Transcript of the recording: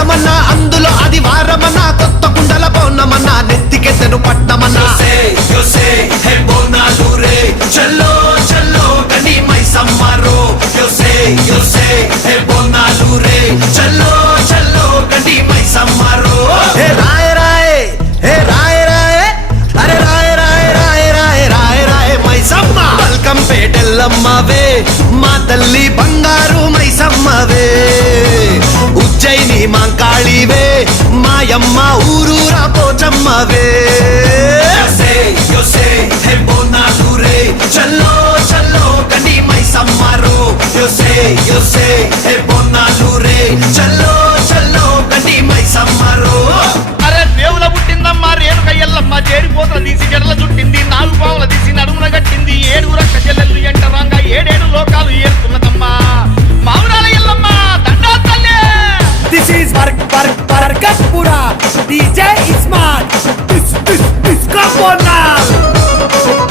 మాసమన్నా అందులో అది వారమన్నా కొత్త కుండల పౌర్ణమన్నా నెత్తికెత్తెను పట్నమన్నా చల్లో చల్లో గని మైసమ్మరో బోనాలు రే చల్లో చల్లో గని మైసమ్మరో హే రాయ రాయ హే రాయ రాయ అరే రాయ రాయ రాయ రాయ రాయ రాయ మైసమ్మ వెల్కమ్ పేటెల్లమ్మవే మా తల్లి బంగారు మైసమ్మవే ఉజ్జయిని మాంకాళివే మాయమ్మ ఊరూరా పోచమ్మవే చల్లో చల్లో గని మైసమ్మరో బోనాలు రే చల్లో చల్లో గని మైసమ్మరో అరే దేవుల పుట్టిందమ్మా రేణుక ఎల్లమ్మ చేరిపోతల తీసి జడల చుట్టింది 4 పావుల తీసి నడుమున కట్టింది 7 రక్క చెల్లెళ్ళు ఎంటరాంగా 7 లోకాలు ఏరుతున్నదమ్మా మావురాల ఎల్లమ్మ దండా తల్లి. This is Barkatpura DJ Ismail. This come on now.